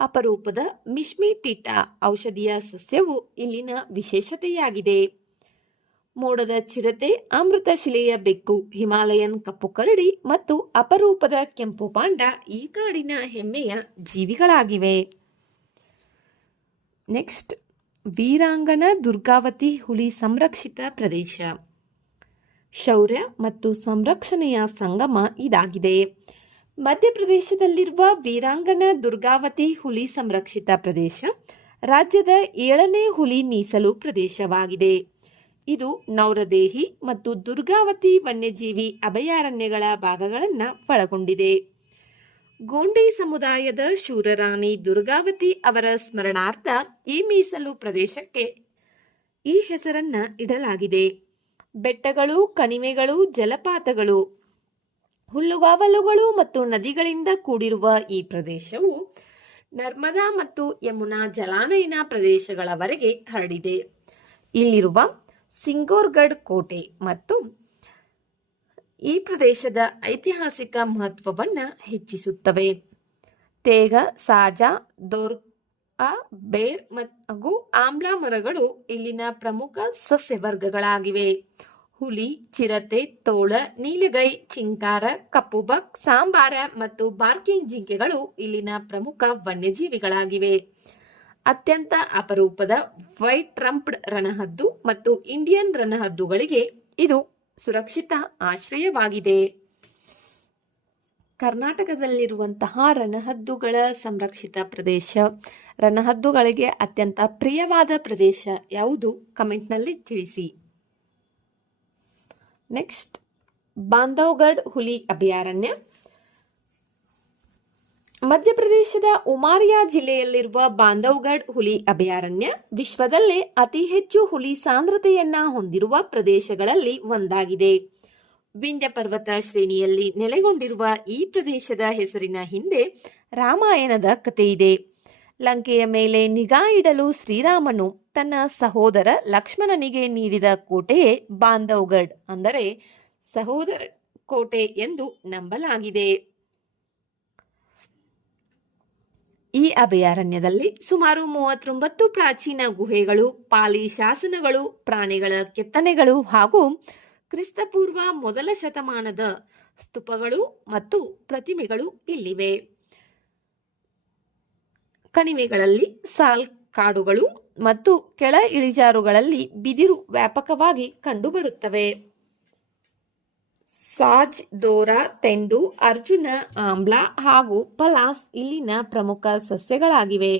ಅಪರೂಪದ ಮಿಶ್ಮಿಟಿಟ ಔಷಧೀಯ ಸಸ್ಯವು ಇಲ್ಲಿನ ವಿಶೇಷತೆಯಾಗಿದೆ. ಮೋಡದ ಚಿರತೆ, ಅಮೃತ ಶಿಲೆಯ ಬೆಕ್ಕು, ಹಿಮಾಲಯನ್ ಕಪ್ಪು ಕರಡಿ ಮತ್ತು ಅಪರೂಪದ ಕೆಂಪು ಪಾಂಡ ಈ ಕಾಡಿನ ಹೆಮ್ಮೆಯ ಜೀವಿಗಳಾಗಿವೆ. ನೆಕ್ಸ್ಟ್, ವೀರಾಂಗನ ದುರ್ಗಾವತಿ ಹುಲಿ ಸಂರಕ್ಷಿತ ಪ್ರದೇಶ. ಶೌರ್ಯ ಮತ್ತು ಸಂರಕ್ಷಣೆಯ ಸಂಗಮ ಇದಾಗಿದೆ. ಮಧ್ಯಪ್ರದೇಶದಲ್ಲಿರುವ ವೀರಾಂಗನ ದುರ್ಗಾವತಿ ಹುಲಿ ಸಂರಕ್ಷಿತ ಪ್ರದೇಶ ರಾಜ್ಯದ 7ನೇ ಹುಲಿ ಮೀಸಲು ಪ್ರದೇಶವಾಗಿದೆ. ಇದು ನೌರದೇಹಿ ಮತ್ತು ದುರ್ಗಾವತಿ ವನ್ಯಜೀವಿ ಅಭಯಾರಣ್ಯಗಳ ಭಾಗಗಳನ್ನು ಒಳಗೊಂಡಿದೆ. ಗೋಂಡಿ ಸಮುದಾಯದ ಶೂರರಾಣಿ ದುರ್ಗಾವತಿ ಅವರ ಸ್ಮರಣಾರ್ಥ ಈ ಮೀಸಲು ಪ್ರದೇಶಕ್ಕೆ ಈ ಹೆಸರನ್ನ ಇಡಲಾಗಿದೆ. ಬೆಟ್ಟಗಳು, ಕಣಿವೆಗಳು, ಜಲಪಾತಗಳು, ಹುಲ್ಲುಗಾವಲುಗಳು ಮತ್ತು ನದಿಗಳಿಂದ ಕೂಡಿರುವ ಈ ಪ್ರದೇಶವು ನರ್ಮದಾ ಮತ್ತು ಯಮುನಾ ಜಲಾನಯನ ಪ್ರದೇಶಗಳವರೆಗೆ ಹರಡಿದೆ. ಇಲ್ಲಿರುವ ಸಿಂಗೋರ್ಗಢ್ ಕೋಟೆ ಮತ್ತು ಈ ಪ್ರದೇಶದ ಐತಿಹಾಸಿಕ ಮಹತ್ವವನ್ನು ಹೆಚ್ಚಿಸುತ್ತವೆ. ತೇಗ, ಸಾಜಾ, ದೋರ್ಕಾ, ಬೇರ್ ಹಾಗೂ ಆಮ್ಲ ಮರಗಳು ಇಲ್ಲಿನ ಪ್ರಮುಖ ಸಸ್ಯವರ್ಗಗಳಾಗಿವೆ. ಹುಲಿ, ಚಿರತೆ, ತೋಳ, ನೀಲಗೈ, ಚಿಂಕಾರ, ಕಪ್ಪುಬಕ್, ಸಾಂಬಾರ ಮತ್ತು ಬಾರ್ಕಿಂಗ್ ಜಿಂಕೆಗಳು ಇಲ್ಲಿನ ಪ್ರಮುಖ ವನ್ಯಜೀವಿಗಳಾಗಿವೆ. ಅತ್ಯಂತ ಅಪರೂಪದ ವೈಟ್ ಟ್ರಂಪ್ಡ್ ರಣಹದ್ದು ಮತ್ತು ಇಂಡಿಯನ್ ರಣಹದ್ದುಗಳಿಗೆ ಇದು ಸುರಕ್ಷಿತ ಆಶ್ರಯವಾಗಿದೆ. ಕರ್ನಾಟಕದಲ್ಲಿರುವಂತಹ ರಣಹದ್ದುಗಳ ಸಂರಕ್ಷಿತ ಪ್ರದೇಶ, ರಣಹದ್ದುಗಳಿಗೆ ಅತ್ಯಂತ ಪ್ರಿಯವಾದ ಪ್ರದೇಶ ಯಾವುದು? ಕಮೆಂಟ್ನಲ್ಲಿ ತಿಳಿಸಿ. ನೆಕ್ಸ್ಟ್, ಬಾಂಧವ್ಗಢ್ ಹುಲಿ ಅಭಯಾರಣ್ಯ. ಮಧ್ಯಪ್ರದೇಶದ ಉಮಾರಿಯಾ ಜಿಲ್ಲೆಯಲ್ಲಿರುವ ಬಾಂಧವ್ಗಢ್ ಹುಲಿ ಅಭಯಾರಣ್ಯ ವಿಶ್ವದಲ್ಲೇ ಅತಿ ಹೆಚ್ಚು ಹುಲಿ ಸಾಂದ್ರತೆಯನ್ನ ಹೊಂದಿರುವ ಪ್ರದೇಶಗಳಲ್ಲಿ ಒಂದಾಗಿದೆ. ವಿಂಧ್ಯ ಪರ್ವತ ಶ್ರೇಣಿಯಲ್ಲಿ ನೆಲೆಗೊಂಡಿರುವ ಈ ಪ್ರದೇಶದ ಹೆಸರಿನ ಹಿಂದೆ ರಾಮಾಯಣದ ಕಥೆಯಿದೆ. ಲಂಕೆಯ ಮೇಲೆ ನಿಗಾ ಇಡಲು ಶ್ರೀರಾಮನು ತನ್ನ ಸಹೋದರ ಲಕ್ಷ್ಮಣನಿಗೆ ನೀಡಿದ ಕೋಟೆಯೇ ಬಾಂಧವ್ಗಢ್, ಅಂದರೆ ಸಹೋದರ ಕೋಟೆ ಎಂದು ನಂಬಲಾಗಿದೆ. ಈ ಅಭಯಾರಣ್ಯದಲ್ಲಿ ಸುಮಾರು 39 ಪ್ರಾಚೀನ ಗುಹೆಗಳು, ಪಾಲಿ ಶಾಸನಗಳು, ಪ್ರಾಣಿಗಳ ಕೆತ್ತನೆಗಳು ಹಾಗೂ ಕ್ರಿಸ್ತಪೂರ್ವ ಮೊದಲ ಶತಮಾನದ ಸ್ತೂಪಗಳು ಮತ್ತು ಪ್ರತಿಮೆಗಳು ಇಲ್ಲಿವೆ. ಕಣಿವೆಗಳಲ್ಲಿ ಸಾಲ್ ಕಾಡುಗಳು ಮತ್ತು ಕೆಳ ಇಳಿಜಾರುಗಳಲ್ಲಿ ಬಿದಿರು ವ್ಯಾಪಕವಾಗಿ ಕಂಡುಬರುತ್ತವೆ. ಸಾಜ್, ದೋರಾ, ತೆಂಡು, ಅರ್ಜುನ, ಆಮ್ಲ ಹಾಗೂ ಪಲಾಸ್ ಇಲ್ಲಿನ ಪ್ರಮುಖ ಸಸ್ಯಗಳಾಗಿವೆ.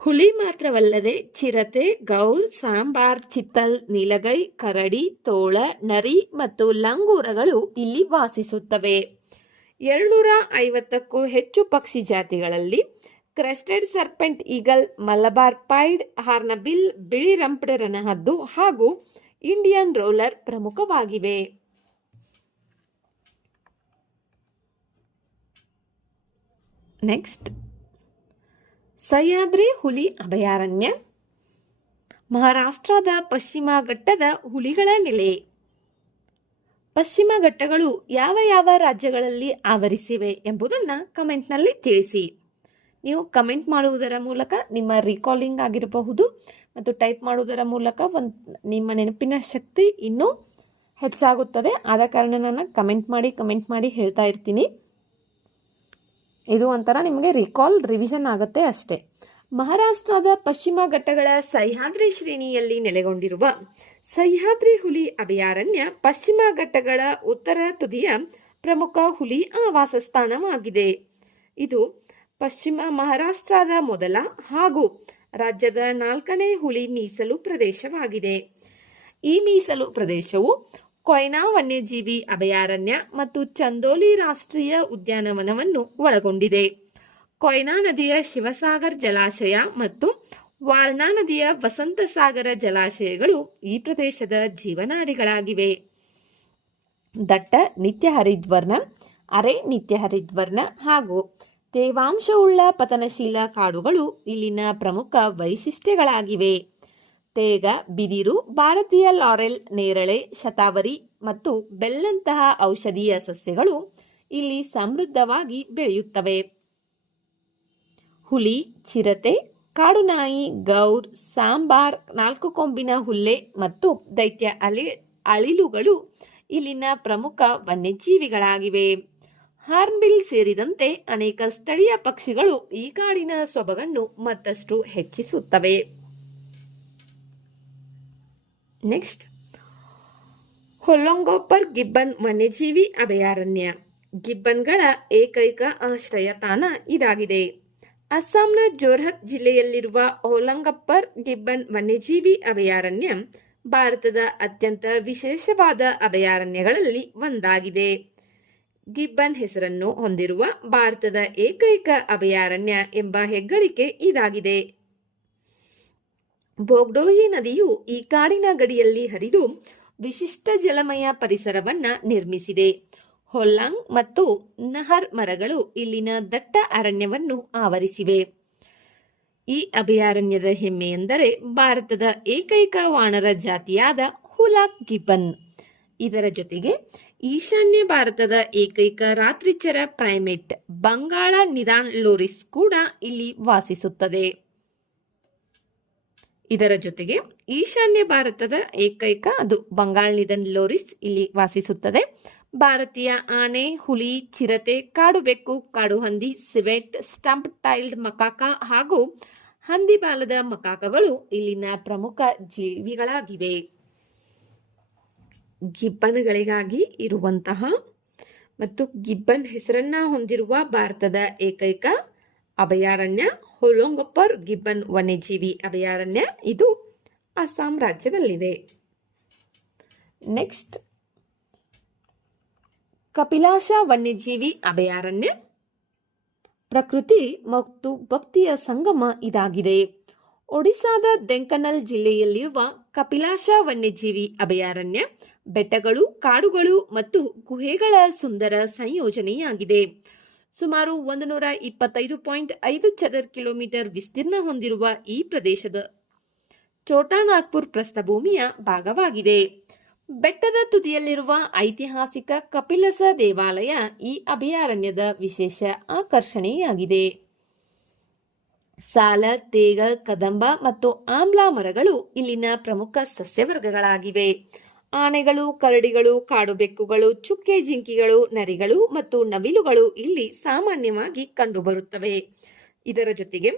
ಹುಲಿ ಮಾತ್ರವಲ್ಲದೆ ಚಿರತೆ, ಗೌರ್, ಸಾಂಬಾರ್, ಚಿತ್ತಲ್, ನೀಲಗೈ, ಕರಡಿ, ತೋಳ, ನರಿ ಮತ್ತು ಲಂಗೂರಗಳು ಇಲ್ಲಿ ವಾಸಿಸುತ್ತವೆ. 250ಕ್ಕೂ ಹೆಚ್ಚು ಪಕ್ಷಿ ಜಾತಿಗಳಲ್ಲಿ crested serpent eagle, Malabar pied, hornbill, ಬಿಳಿ ರಂಪ್ಡ್ ರಣಹದ್ದು ಹಾಗೂ ಇಂಡಿಯನ್ ರೋಲರ್ ಪ್ರಮುಖವಾಗಿವೆ. ನೆಕ್ಸ್ಟ್, ಸಹ್ಯಾದ್ರಿ ಹುಲಿ ಅಭಯಾರಣ್ಯ. ಮಹಾರಾಷ್ಟ್ರದ ಪಶ್ಚಿಮ ಘಟ್ಟದ ಹುಲಿಗಳ ನೆಲೆ. ಪಶ್ಚಿಮ ಘಟ್ಟಗಳು ಯಾವ ಯಾವ ರಾಜ್ಯಗಳಲ್ಲಿ ಆವರಿಸಿವೆ ಎಂಬುದನ್ನು ಕಮೆಂಟ್ನಲ್ಲಿ ತಿಳಿಸಿ. ನೀವು ಕಮೆಂಟ್ ಮಾಡುವುದರ ಮೂಲಕ ನಿಮ್ಮ ರೀಕಾಲಿಂಗ್ ಆಗಿರಬಹುದು ಮತ್ತು ಟೈಪ್ ಮಾಡುವುದರ ಮೂಲಕ ನಿಮ್ಮ ನೆನಪಿನ ಶಕ್ತಿ ಇನ್ನೂ ಹೆಚ್ಚಾಗುತ್ತದೆ. ಆದ ಕಾರಣ ನಾನು ಕಮೆಂಟ್ ಮಾಡಿ ಹೇಳ್ತಾ ಇರ್ತೀನಿ. ಇದು ಒಂಥರ ನಿಮಗೆ ರಿವಿಷನ್ ಆಗುತ್ತೆ ಅಷ್ಟೇ. ಮಹಾರಾಷ್ಟ್ರದ ಪಶ್ಚಿಮ ಘಟ್ಟಗಳ ಸಹ್ಯಾದ್ರಿ ಶ್ರೇಣಿಯಲ್ಲಿ ನೆಲೆಗೊಂಡಿರುವ ಸಹ್ಯಾದ್ರಿ ಹುಲಿ ಅಭಯಾರಣ್ಯ ಪಶ್ಚಿಮ ಘಟ್ಟಗಳ ಉತ್ತರ ತುದಿಯ ಪ್ರಮುಖ ಹುಲಿ ಆವಾಸ ಸ್ಥಾನವಾಗಿದೆ. ಇದು ಪಶ್ಚಿಮ ಮಹಾರಾಷ್ಟ್ರದ ಮೊದಲ ಹಾಗೂ ರಾಜ್ಯದ 4ನೇ ಹುಲಿ ಮೀಸಲು ಪ್ರದೇಶವಾಗಿದೆ. ಈ ಮೀಸಲು ಪ್ರದೇಶವು ಕೊಯ್ನಾ ವನ್ಯಜೀವಿ ಅಭಯಾರಣ್ಯ ಮತ್ತು ಚಂದೋಲಿ ರಾಷ್ಟ್ರೀಯ ಉದ್ಯಾನವನವನ್ನು ಒಳಗೊಂಡಿದೆ. ಕೊಯ್ನಾ ನದಿಯ ಶಿವಸಾಗರ್ ಜಲಾಶಯ ಮತ್ತು ವಾರ್ಣಾ ನದಿಯ ವಸಂತಸಾಗರ ಜಲಾಶಯಗಳು ಈ ಪ್ರದೇಶದ ಜೀವನಾಡಿಗಳಾಗಿವೆ. ದಟ್ಟ ನಿತ್ಯ ಹರಿದ್ವರ್ಣ, ಅರೆ ನಿತ್ಯ ಹರಿದ್ವರ್ಣ ಹಾಗೂ ತೇವಾಂಶವುಳ್ಳ ಪತನಶೀಲ ಕಾಡುಗಳು ಇಲ್ಲಿನ ಪ್ರಮುಖ ವೈಶಿಷ್ಟ್ಯಗಳಾಗಿವೆ. ತೇಗ, ಬಿದಿರು, ಭಾರತೀಯ ಲಾರೆಲ್, ನೇರಳೆ, ಶತಾವರಿ ಮತ್ತು ಬೆಲ್ಲಂತಹ ಔಷಧೀಯ ಸಸ್ಯಗಳು ಇಲ್ಲಿ ಸಮೃದ್ಧವಾಗಿ ಬೆಳೆಯುತ್ತವೆ. ಹುಲಿ, ಚಿರತೆ, ಕಾಡುನಾಯಿ, ಗೌರ್, ಸಾಂಬಾರ್, 4 ಕೊಂಬಿನ ಹುಲ್ಲೆ ಮತ್ತು ದೈತ್ಯ ಅಳಿಲುಗಳು ಇಲ್ಲಿನ ಪ್ರಮುಖ ವನ್ಯಜೀವಿಗಳಾಗಿವೆ. ಹಾರ್ನ್ಬಿಲ್ ಸೇರಿದಂತೆ ಅನೇಕ ಸ್ಥಳೀಯ ಪಕ್ಷಿಗಳು ಈ ಕಾಡಿನ ಸೊಬಗನ್ನು ಮತ್ತಷ್ಟು ಹೆಚ್ಚಿಸುತ್ತವೆ. ನೆಕ್ಸ್ಟ್, ಹೊಲ್ಲಂಗೊಪ್ಪರ್ ಗಿಬ್ಬನ್ ವನ್ಯಜೀವಿ ಅಭಯಾರಣ್ಯ. ಗಿಬ್ಬನ್ಗಳ ಏಕೈಕ ಆಶ್ರಯ ತಾಣ ಇದಾಗಿದೆ. ಅಸ್ಸಾಂನ ಜೋರ್ಹತ್ ಜಿಲ್ಲೆಯಲ್ಲಿರುವ ಹೊಲ್ಲಂಗೊಪ್ಪರ್ ಗಿಬ್ಬನ್ ವನ್ಯಜೀವಿ ಅಭಯಾರಣ್ಯ ಭಾರತದ ಅತ್ಯಂತ ವಿಶೇಷವಾದ ಅಭಯಾರಣ್ಯಗಳಲ್ಲಿ ಒಂದಾಗಿದೆ. ಗಿಬ್ಬನ್ ಹೆಸರನ್ನು ಹೊಂದಿರುವ ಭಾರತದ ಏಕೈಕ ಅಭಯಾರಣ್ಯ ಎಂಬ ಹೆಗ್ಗಳಿಕೆ ಇದಾಗಿದೆ. ಬೋಗ್ಡೋಯಿ ನದಿಯು ಈ ಕಾಡಿನ ಗಡಿಯಲ್ಲಿ ಹರಿದು ವಿಶಿಷ್ಟ ಜಲಮಯ ಪರಿಸರವನ್ನ ನಿರ್ಮಿಸಿದೆ. ಹೊಲ್ಲಾಂಗ್ ಮತ್ತು ನಹರ್ ಮರಗಳು ಇಲ್ಲಿನ ದಟ್ಟ ಅರಣ್ಯವನ್ನು ಆವರಿಸಿವೆ. ಈ ಅಭಯಾರಣ್ಯದ ಹೆಮ್ಮೆಯೆಂದರೆ ಭಾರತದ ಏಕೈಕ ವಾನರ ಜಾತಿಯಾದ ಹುಲಾಕ್ ಗಿಬ್ಬನ್. ಇದರ ಜೊತೆಗೆ ಈಶಾನ್ಯ ಭಾರತದ ಏಕೈಕ ರಾತ್ರಿಚರ ಪ್ರೈಮೇಟ್ ಬಂಗಾಳ ನಿದಾನ್ ಲೋರಿಸ್ ಕೂಡ ಇಲ್ಲಿ ವಾಸಿಸುತ್ತದೆ. ಇದರ ಜೊತೆಗೆ ಈಶಾನ್ಯ ಭಾರತದ ಏಕೈಕ ಬಂಗಾಳ ನಿದಾನ್ ಲೋರಿಸ್ ಇಲ್ಲಿ ವಾಸಿಸುತ್ತದೆ. ಭಾರತೀಯ ಆನೆ, ಹುಲಿ, ಚಿರತೆ, ಕಾಡುಬೆಕ್ಕು, ಕಾಡುಹಂದಿ, ಸಿವೆಟ್, ಸ್ಟಂಪ್ ಟೈಲ್ಡ್ ಮಕಾಕ ಹಾಗೂ ಹಂದಿಬಾಲದ ಮಕಾಕಗಳು ಇಲ್ಲಿನ ಪ್ರಮುಖ ಜೀವಿಗಳಾಗಿವೆ. ಗಿಬ್ಬನ್ಗಳಿಗಾಗಿ ಇರುವಂತಹ ಮತ್ತು ಗಿಬ್ಬನ್ ಹೆಸರನ್ನ ಹೊಂದಿರುವ ಭಾರತದ ಏಕೈಕ ಅಭಯಾರಣ್ಯ ಹೊಲ್ಲಂಗೊಪ್ಪರ್ ಗಿಬ್ಬನ್ ವನ್ಯಜೀವಿ ಅಭಯಾರಣ್ಯ. ಇದು ಅಸ್ಸಾಂ ರಾಜ್ಯದಲ್ಲಿದೆ. ನೆಕ್ಸ್ಟ್, ಕಪಿಲಾಶ ವನ್ಯಜೀವಿ ಅಭಯಾರಣ್ಯ. ಪ್ರಕೃತಿ ಮತ್ತು ಭಕ್ತಿಯ ಸಂಗಮ ಇದಾಗಿದೆ. ಒಡಿಶಾದ ಡೆಂಕನಲ್ ಜಿಲ್ಲೆಯಲ್ಲಿರುವ ಕಪಿಲಾಶ ವನ್ಯಜೀವಿ ಅಭಯಾರಣ್ಯ ಬೆಟ್ಟಗಳು, ಕಾಡುಗಳು ಮತ್ತು ಗುಹೆಗಳ ಸುಂದರ ಸಂಯೋಜನೆಯಾಗಿದೆ. ಸುಮಾರು 125.5 ಚದರ ಕಿಲೋಮೀಟರ್ ವಿಸ್ತೀರ್ಣ ಹೊಂದಿರುವ ಈ ಪ್ರದೇಶದ ಛೋಟಾನಾಗ್ಪುರ್ ಪ್ರಸ್ಥಭೂಮಿಯ ಭಾಗವಾಗಿದೆ. ಬೆಟ್ಟದ ತುದಿಯಲ್ಲಿರುವ ಐತಿಹಾಸಿಕ ಕಪಿಲಸ ದೇವಾಲಯ ಈ ಅಭಯಾರಣ್ಯದ ವಿಶೇಷ ಆಕರ್ಷಣೆಯಾಗಿದೆ. ಸಾಲ, ತೇಗ, ಕದಂಬ ಮತ್ತು ಆಮ್ಲ ಮರಗಳು ಇಲ್ಲಿನ ಪ್ರಮುಖ ಸಸ್ಯವರ್ಗಗಳಾಗಿವೆ. ಆನೆಗಳು, ಕರಡಿಗಳು, ಕಾಡುಬೆಕ್ಕುಗಳು, ಚುಕ್ಕೆ ಜಿಂಕೆಗಳು, ನರಿಗಳು ಮತ್ತು ನವಿಲುಗಳು ಇಲ್ಲಿ ಸಾಮಾನ್ಯವಾಗಿ ಕಂಡುಬರುತ್ತವೆ. ಇದರ ಜೊತೆಗೆ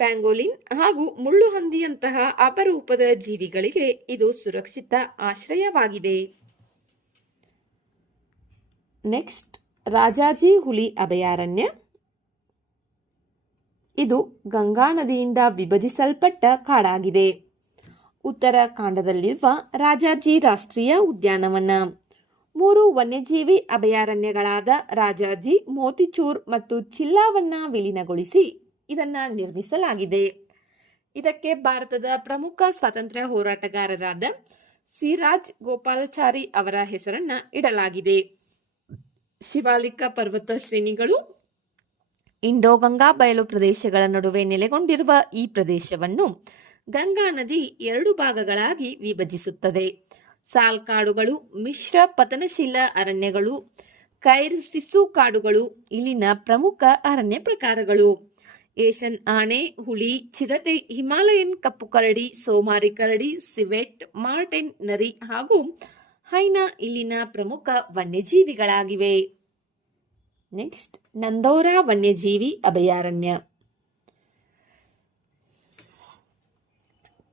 ಪ್ಯಾಂಗೋಲಿನ್ ಹಾಗೂ ಮುಳ್ಳುಹಂದಿಯಂತಹ ಅಪರೂಪದ ಜೀವಿಗಳಿಗೆ ಇದು ಸುರಕ್ಷಿತ ಆಶ್ರಯವಾಗಿದೆ. ನೆಕ್ಸ್ಟ್, ರಾಜಾಜಿ ಹುಲಿ ಅಭಯಾರಣ್ಯ. ಇದು ಗಂಗಾ ನದಿಯಿಂದ ವಿಭಜಿಸಲ್ಪಟ್ಟ ಕಾಡಾಗಿದೆ. ಉತ್ತರಾಖಂಡದಲ್ಲಿರುವ ರಾಜಾಜಿ ರಾಷ್ಟ್ರೀಯ ಉದ್ಯಾನವನ 3 ವನ್ಯಜೀವಿ ಅಭಯಾರಣ್ಯಗಳಾದ ರಾಜಾಜಿ, ಮೋತಿಚೂರ್ ಮತ್ತು ಚಿಲ್ಲಾವನ್ನ ವಿಲೀನಗೊಳಿಸಿ ಇದನ್ನ ನಿರ್ಮಿಸಲಾಗಿದೆ. ಇದಕ್ಕೆ ಭಾರತದ ಪ್ರಮುಖ ಸ್ವಾತಂತ್ರ್ಯ ಹೋರಾಟಗಾರರಾದ ಸಿರಾಜ್ ಗೋಪಾಲಾಚಾರಿ ಅವರ ಹೆಸರನ್ನ ಇಡಲಾಗಿದೆ. ಶಿವಾಲಿಕ ಪರ್ವತ ಶ್ರೇಣಿಗಳು ಇಂಡೋ-ಗಂಗಾ ಬಯಲು ಪ್ರದೇಶಗಳ ನಡುವೆ ನೆಲೆಗೊಂಡಿರುವ ಈ ಪ್ರದೇಶವನ್ನು ಗಂಗಾ ನದಿ 2 ಭಾಗಗಳಾಗಿ ವಿಭಜಿಸುತ್ತದೆ. ಸಾಲ್ ಕಾಡುಗಳು, ಮಿಶ್ರ ಪತನಶೀಲ ಅರಣ್ಯಗಳು, ಕೈರ್ ಸಿಸು ಕಾಡುಗಳು ಇಲ್ಲಿನ ಪ್ರಮುಖ ಅರಣ್ಯ ಪ್ರಕಾರಗಳು. ಏಷ್ಯನ್ ಆನೆ, ಹುಲಿ, ಚಿರತೆ, ಹಿಮಾಲಯನ್ ಕಪ್ಪು ಕರಡಿ, ಸೋಮಾರಿ ಕರಡಿ, ಸಿವೆಟ್, ಮಾರ್ಟೆನ್ ನರಿ ಹಾಗೂ ಹೈನಾ ಇಲ್ಲಿನ ಪ್ರಮುಖ ವನ್ಯಜೀವಿಗಳಾಗಿವೆ. ನೆಕ್ಸ್ಟ್, ನಂದೌರಾ ವನ್ಯಜೀವಿ ಅಭಯಾರಣ್ಯ.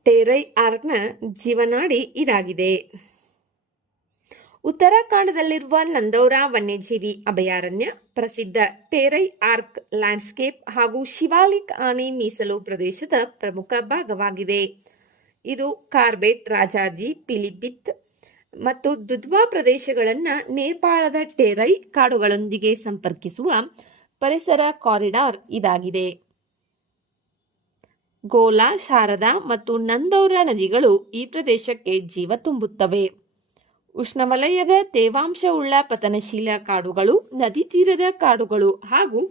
ಟೇರೈ ಆರ್ಕ್ನ ಜೀವನಾಡಿ ಇದಾಗಿದೆ. ಉತ್ತರಾಖಂಡದಲ್ಲಿರುವ ನಂದೌರಾ ವನ್ಯಜೀವಿ ಅಭಯಾರಣ್ಯ ಪ್ರಸಿದ್ಧ ಟೇರೈ ಆರ್ಕ್ ಲ್ಯಾಂಡ್ಸ್ಕೇಪ್ ಹಾಗೂ ಶಿವಾಲಿಕ್ ಆನೆ ಮೀಸಲು ಪ್ರದೇಶದ ಪ್ರಮುಖ ಭಾಗವಾಗಿದೆ. ಇದು ಕಾರ್ಬೆಟ್, ರಾಜಾಜಿ, ಪಿಲಿಭಿತ್ ಮತ್ತು ದುಧ್ವಾ ಪ್ರದೇಶಗಳನ್ನು ನೇಪಾಳದ ಟೇರೈ ಕಾಡುಗಳೊಂದಿಗೆ ಸಂಪರ್ಕಿಸುವ ಪರಿಸರ ಕಾರಿಡಾರ್ ಇದಾಗಿದೆ. ಗೋಲಾ, ಶಾರದಾ ಮತ್ತು ನಂದೌರಾ ನದಿಗಳು ಈ ಪ್ರದೇಶಕ್ಕೆ ಜೀವ ತುಂಬುತ್ತವೆ. ಉಷ್ಣವಲಯದ ತೇವಾಂಶವುಳ್ಳ ಪತನಶೀಲ ಕಾಡುಗಳು, ನದಿ ತೀರದ ಕಾಡುಗಳು ಹಾಗೂ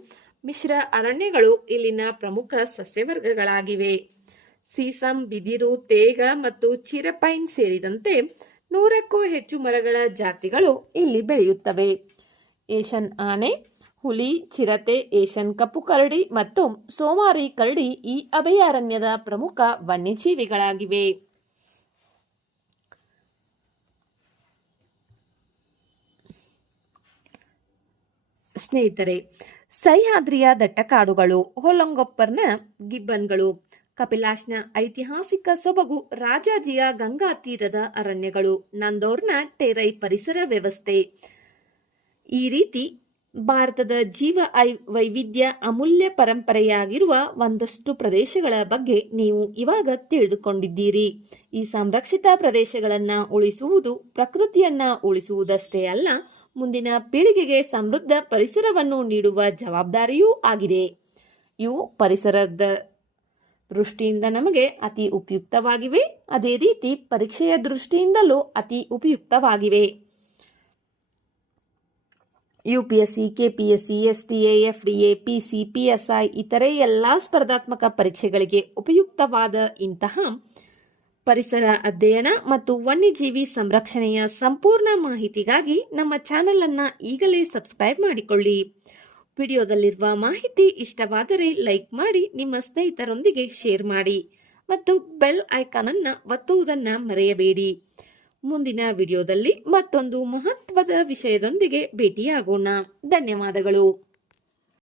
ಮಿಶ್ರ ಅರಣ್ಯಗಳು ಇಲ್ಲಿನ ಪ್ರಮುಖ ಸಸ್ಯವರ್ಗಗಳಾಗಿವೆ. ಸೀಸಂ, ಬಿದಿರು, ತೇಗ ಮತ್ತು ಚಿರಪೈನ್ ಸೇರಿದಂತೆ 100ಕ್ಕೂ ಹೆಚ್ಚು ಮರಗಳ ಜಾತಿಗಳು ಇಲ್ಲಿ ಬೆಳೆಯುತ್ತವೆ. ಏಷ್ಯನ್ ಆನೆ, ಹುಲಿ, ಚಿರತೆ, ಏಷ್ಯನ್ ಕಪ್ಪು ಕರಡಿ ಮತ್ತು ಸೋಮಾರಿ ಕರಡಿ ಈ ಅಭಯಾರಣ್ಯದ ಪ್ರಮುಖ ವನ್ಯಜೀವಿಗಳಾಗಿವೆ. ಸ್ನೇಹಿತರೆ, ಸಹ್ಯಾದ್ರಿಯ ದಟ್ಟಕಾಡುಗಳು, ಹೊಲಂಗೊಪ್ಪರ್ನ ಗಿಬ್ಬನ್ಗಳು, ಕಪಿಲಾಶ್ನ ಐತಿಹಾಸಿಕ ಸೊಬಗು, ರಾಜಾಜಿಯ ಗಂಗಾ ತೀರದ ಅರಣ್ಯಗಳು, ನಂದೋರ್ನ ಟೆರೈ ಪರಿಸರ ವ್ಯವಸ್ಥೆ. ಈ ರೀತಿ ಭಾರತದ ಜೀವ ವೈವಿಧ್ಯ ಅಮೂಲ್ಯ ಪರಂಪರೆಯಾಗಿರುವ ಒಂದಷ್ಟು ಪ್ರದೇಶಗಳ ಬಗ್ಗೆ ನೀವು ಇವಾಗ ತಿಳಿದುಕೊಂಡಿದ್ದೀರಿ. ಈ ಸಂರಕ್ಷಿತ ಪ್ರದೇಶಗಳನ್ನು ಉಳಿಸುವುದು ಪ್ರಕೃತಿಯನ್ನ ಉಳಿಸುವುದಷ್ಟೇ ಅಲ್ಲ, ಮುಂದಿನ ಪೀಳಿಗೆಗೆ ಸಮೃದ್ಧ ಪರಿಸರವನ್ನು ನೀಡುವ ಜವಾಬ್ದಾರಿಯೂ ಆಗಿದೆ. ಇವು ಪರಿಸರದ ದೃಷ್ಟಿಯಿಂದ ನಮಗೆ ಅತಿ ಉಪಯುಕ್ತವಾಗಿವೆ, ಅದೇ ರೀತಿ ಪರೀಕ್ಷೆಯ ದೃಷ್ಟಿಯಿಂದಲೂ ಅತಿ ಉಪಯುಕ್ತವಾಗಿವೆ. UPSC, KPSC, STA, FDA, PC, PSI ಇತರೆ ಎಲ್ಲ ಸ್ಪರ್ಧಾತ್ಮಕ ಪರೀಕ್ಷೆಗಳಿಗೆ ಉಪಯುಕ್ತವಾದ ಇಂತಹ ಪರಿಸರ ಅಧ್ಯಯನ ಮತ್ತು ವನ್ಯಜೀವಿ ಸಂರಕ್ಷಣೆಯ ಸಂಪೂರ್ಣ ಮಾಹಿತಿಗಾಗಿ ನಮ್ಮ ಚಾನೆಲ್ ಅನ್ನು ಈಗಲೇ ಸಬ್ಸ್ಕ್ರೈಬ್ ಮಾಡಿಕೊಳ್ಳಿ. ವಿಡಿಯೋದಲ್ಲಿರುವ ಮಾಹಿತಿ ಇಷ್ಟವಾದರೆ ಲೈಕ್ ಮಾಡಿ, ನಿಮ್ಮ ಸ್ನೇಹಿತರೊಂದಿಗೆ ಶೇರ್ ಮಾಡಿ ಮತ್ತು ಬೆಲ್ ಐಕಾನ್ ಅನ್ನು ಒತ್ತುವುದನ್ನು ಮರೆಯಬೇಡಿ. ಮುಂದಿನ ವಿಡಿಯೋದಲ್ಲಿ ಮತ್ತೊಂದು ಮಹತ್ವದ ವಿಷಯದೊಂದಿಗೆ ಭೇಟಿಯಾಗೋಣ. ಧನ್ಯವಾದಗಳು.